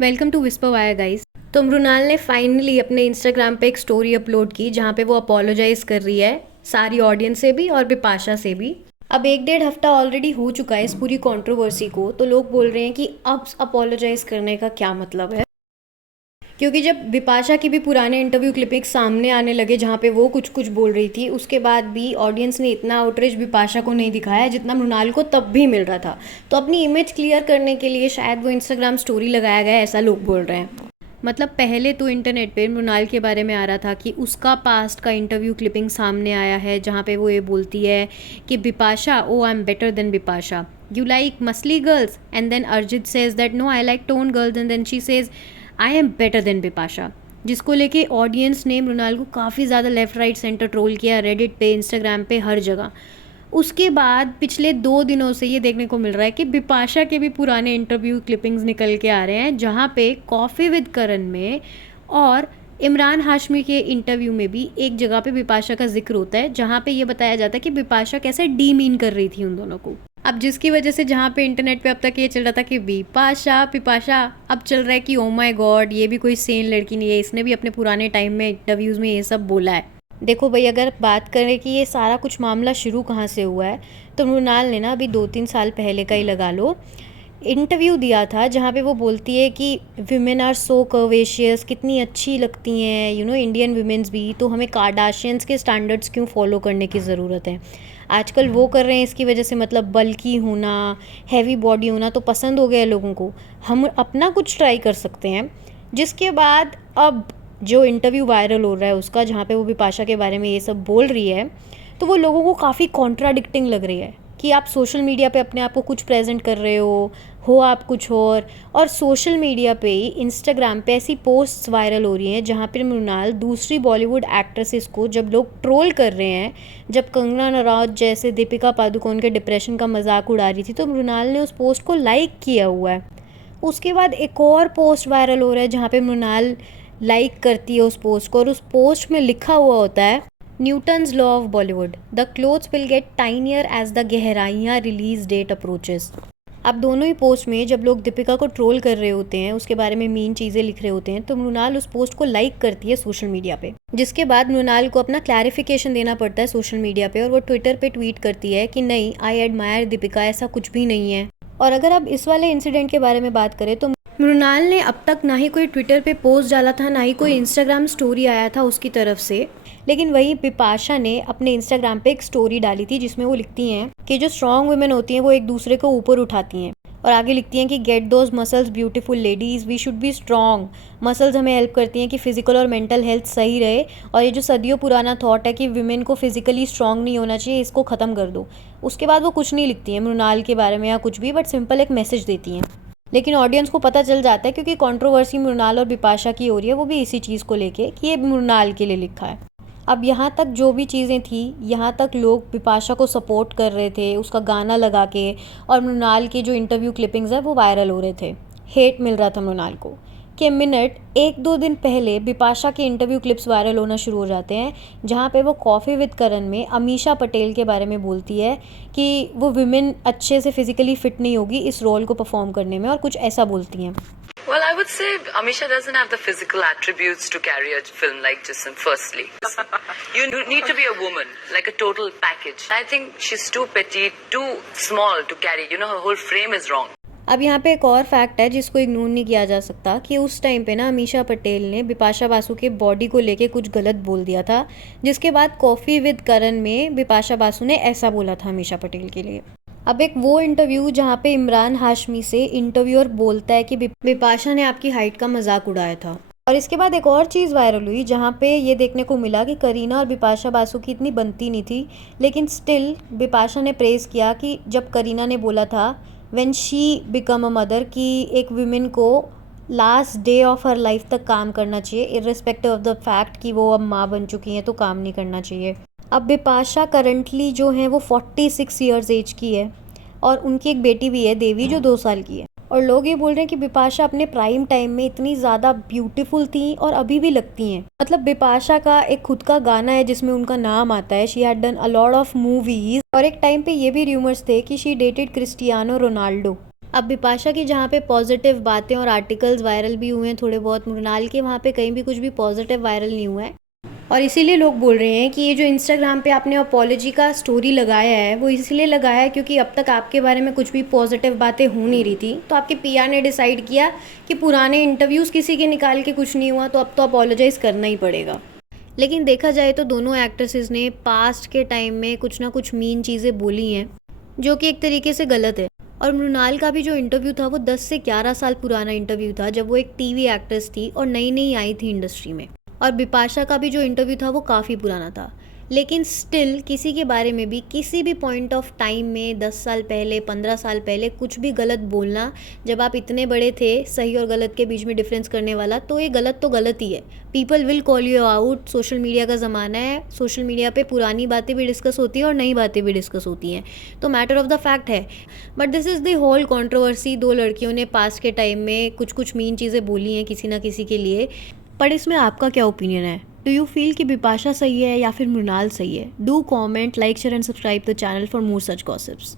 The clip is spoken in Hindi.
Welcome to whisper via guys. तो मृणाल ने फाइनली अपने इंस्टाग्राम पे एक स्टोरी अपलोड की जहाँ पे वो अपोलोजाइज कर रही है सारी ऑडियंस से भी और बिपाशा से भी। अब 1-1.5 हफ्ता ऑलरेडी हो चुका है इस पूरी कंट्रोवर्सी को, तो लोग बोल रहे हैं कि अब अपोलोजाइज करने का क्या मतलब है, क्योंकि जब बिपाशा की भी पुराने इंटरव्यू क्लिपिंग सामने आने लगे जहाँ पे वो कुछ कुछ बोल रही थी, उसके बाद भी ऑडियंस ने इतना आउटरीच बिपाशा को नहीं दिखाया जितना मृणाल को तब भी मिल रहा था। तो अपनी इमेज क्लियर करने के लिए शायद वो इंस्टाग्राम स्टोरी लगाया गया, ऐसा लोग बोल रहे हैं। मतलब पहले तो इंटरनेट पे मृणाल के बारे में आ रहा था कि उसका पास्ट का इंटरव्यू क्लिपिंग सामने आया है जहाँ पे वो ये बोलती है कि Bipasha, oh I am better than Bipasha, you like muscly girls, and then Arijit says that no I like toned girls, and then she says I am better than Bipasha, जिसको लेके ऑडियंस ने मृणाल को काफ़ी ज़्यादा लेफ्ट राइट सेंटर ट्रोल किया, रेडिट पे, इंस्टाग्राम पे, हर जगह। उसके बाद पिछले 2 दिनों से ये देखने को मिल रहा है कि बिपाशा के भी पुराने इंटरव्यू क्लिपिंग्स निकल के आ रहे हैं जहाँ पे कॉफ़ी विद करण में और इमरान हाशमी के इंटरव्यू में भी एक जगह पे बिपाशा का जिक्र होता है जहाँ पे ये बताया जाता है कि बिपाशा कैसे डीमीन कर रही थी उन दोनों को। अब जिसकी वजह से जहाँ पे इंटरनेट पे अब तक ये चल रहा था कि बिपाशा बिपाशा, अब चल रहा है कि ओ माय गॉड ये भी कोई सेन लड़की नहीं है, इसने भी अपने पुराने टाइम में इंटरव्यूज़ में ये सब बोला है। देखो भाई, अगर बात करें कि ये सारा कुछ मामला शुरू कहाँ से हुआ है, तो मृणाल ने ना अभी 2-3 साल पहले का ही लगा लो, इंटरव्यू दिया था जहाँ पे वो बोलती है कि विमेन आर सो कर्वेशियस, कितनी अच्छी लगती हैं इंडियन विमेंस भी, तो हमें कार्डाशियंस के स्टैंडर्ड्स क्यों फॉलो करने की ज़रूरत है। आजकल वो कर रहे हैं इसकी वजह से, मतलब बल्की होना, हैवी बॉडी होना तो पसंद हो गया है लोगों को, हम अपना कुछ ट्राई कर सकते हैं। जिसके बाद अब जो इंटरव्यू वायरल हो रहा है उसका, जहाँ पे वो बिपाशा के बारे में ये सब बोल रही है, तो वो लोगों को काफ़ी कॉन्ट्राडिक्टिंग लग रही है कि आप सोशल मीडिया पे अपने आप को कुछ प्रेजेंट कर रहे हो आप कुछ और सोशल मीडिया पे ही इंस्टाग्राम पे ऐसी पोस्ट्स वायरल हो रही हैं जहाँ पर मृणाल दूसरी बॉलीवुड एक्ट्रेसेस को जब लोग ट्रोल कर रहे हैं, जब कंगना रनौत जैसे दीपिका पादुकोण के डिप्रेशन का मजाक उड़ा रही थी तो मृणाल ने उस पोस्ट को लाइक किया हुआ है। उसके बाद एक और पोस्ट वायरल हो रहा है जहाँ पे मृणाल लाइक करती है उस पोस्ट को, और उस पोस्ट में लिखा हुआ होता है Newton's law of Bollywood, the clothes will get tinier as the गहराइयाँ रिलीज डेट अप्रोचेस। अब दोनों ही पोस्ट में जब लोग दीपिका को ट्रोल कर रहे होते हैं, उसके बारे में मीन चीज़ें लिख रहे होते हैं, तो मृणाल उस पोस्ट को लाइक करती है सोशल मीडिया पे, जिसके बाद मृणाल को अपना क्लैरिफिकेशन देना पड़ता है सोशल मीडिया पे, और वो ट्विटर पे ट्वीट करती है कि नहीं, आई एडमायर दीपिका, ऐसा कुछ भी नहीं है। और अगर अब इस वाले इंसिडेंट के बारे में बात करें तो मृणाल ने अब तक ना ही कोई ट्विटर पे पोस्ट डाला था, ना ही कोई इंस्टाग्राम स्टोरी आया था उसकी तरफ से, लेकिन वही बिपाशा ने अपने इंस्टाग्राम पे एक स्टोरी डाली थी जिसमें वो लिखती हैं कि जो स्ट्रॉन्ग वुमेन होती हैं वो एक दूसरे को ऊपर उठाती हैं, और आगे लिखती हैं कि get those muscles beautiful ladies, we should be strong, muscles हमें हेल्प करती हैं कि फिजिकल और मेंटल हेल्थ सही रहे, और ये जो सदियों पुराना थॉट है कि विमेन को फिजिकली स्ट्रॉन्ग नहीं होना चाहिए, इसको ख़त्म कर दो। उसके बाद वो कुछ नहीं लिखती हैं मृणाल के बारे में या कुछ भी, बट सिंपल एक मैसेज देती हैं। लेकिन ऑडियंस को पता चल जाता है, क्योंकि कंट्रोवर्सी मृणाल और बिपाशा की हो रही है, वो भी इसी चीज़ को लेके कि ये मृणाल के लिए लिखा है। अब यहाँ तक जो भी चीज़ें थी, यहाँ तक लोग बिपाशा को सपोर्ट कर रहे थे उसका गाना लगा के, और मृणाल के जो इंटरव्यू क्लिपिंग्स है वो वायरल हो रहे थे, हेट मिल रहा था मृणाल को। के मिनट 1-2 दिन पहले बिपाशा के इंटरव्यू क्लिप्स वायरल होना शुरू हो जाते हैं जहाँ पे वो कॉफ़ी विद करण में अमीषा पटेल के बारे में बोलती है कि वो विमेन अच्छे से फिजिकली फिट नहीं होगी इस रोल को परफॉर्म करने में, और कुछ ऐसा बोलती हैं। Well, I would say Amisha doesn't have the physical attributes to carry a film like Jism, firstly. You need to be a woman, like a total package. I think she's too petite, too small to carry. Her whole frame is wrong. अब यहाँ पे एक और फैक्ट है जिसको इग्नोर नहीं किया जा सकता कि उस टाइम पे ना अमीषा पटेल ने बिपाशा बासु के बॉडी को लेके कुछ गलत बोल दिया था, जिसके बाद कॉफ़ी विद करण में बिपाशा बासु ने ऐसा बोला था अमीषा पटेल के लिए। अब एक वो इंटरव्यू जहाँ पे इमरान हाशमी से इंटरव्यूअर बोलता है कि बिपाशा ने आपकी हाइट का मजाक उड़ाया था। और इसके बाद एक और चीज़ वायरल हुई जहाँ पे ये देखने को मिला कि करीना और बिपाशा बासु की इतनी बनती नहीं थी, लेकिन स्टिल बिपाशा ने प्रेज़ किया कि जब करीना ने बोला था when she become a mother कि एक विमेन को last day of her life तक काम करना चाहिए, इर्रिस्पेक्टिव ऑफ द फैक्ट कि वो अब माँ बन चुकी हैं तो काम नहीं करना चाहिए। अब बिपाशा करंटली जो है वो 46 ईयर्स एज की है, और उनकी एक बेटी भी है देवी जो 2 साल की है, और लोग ये बोल रहे हैं कि बिपाशा अपने प्राइम टाइम में इतनी ज़्यादा ब्यूटीफुल थी और अभी भी लगती हैं। मतलब बिपाशा का एक खुद का गाना है जिसमें उनका नाम आता है, she had done a lot of movies, और एक टाइम पे ये भी र्यूमर्स थे कि शी डेटेड क्रिस्टियानो रोनाल्डो। अब बिपाशा की जहाँ पे पॉजिटिव बातें और आर्टिकल्स वायरल भी हुए हैं थोड़े बहुत, मृणाल के वहाँ पे कहीं भी कुछ भी पॉजिटिव वायरल नहीं हुआ है। और इसीलिए लोग बोल रहे हैं कि ये जो इंस्टाग्राम पे आपने अपॉलॉजी का स्टोरी लगाया है वो इसलिए लगाया है क्योंकि अब तक आपके बारे में कुछ भी पॉजिटिव बातें हो नहीं रही थी, तो आपके पीआर ने डिसाइड किया कि पुराने इंटरव्यूज़ किसी के निकाल के कुछ नहीं हुआ तो अब तो अपॉलोजाइज़ करना ही पड़ेगा। लेकिन देखा जाए तो दोनों एक्ट्रेसेस ने पास्ट के टाइम में कुछ ना कुछ मीन चीज़ें बोली हैं जो कि एक तरीके से गलत है। और मृणाल का भी जो इंटरव्यू था वो 10 से 11 साल पुराना इंटरव्यू था जब वो एक टीवी एक्ट्रेस थी और नई नई आई थी इंडस्ट्री में। और बिपाशा का भी जो इंटरव्यू था वो काफ़ी पुराना था। लेकिन स्टिल किसी के बारे में भी किसी भी पॉइंट ऑफ टाइम में 10 साल पहले 15 साल पहले कुछ भी गलत बोलना, जब आप इतने बड़े थे सही और गलत के बीच में डिफरेंस करने वाला, तो ये गलत तो गलत ही है। People will call you out, social media का ज़माना है, सोशल मीडिया पे पुरानी बातें भी डिस्कस होती हैं और नई बातें भी डिस्कस होती हैं, तो मैटर ऑफ द फैक्ट है। But this is the whole controversy. दो लड़कियों ने पास्ट के टाइम में कुछ कुछ मीन चीज़ें बोली हैं किसी ना किसी के लिए। पर इसमें आपका क्या ओपिनियन है? डू यू फील कि बिपाशा सही है या फिर मृणाल सही है? Do comment, like, share and subscribe the channel for more such gossips.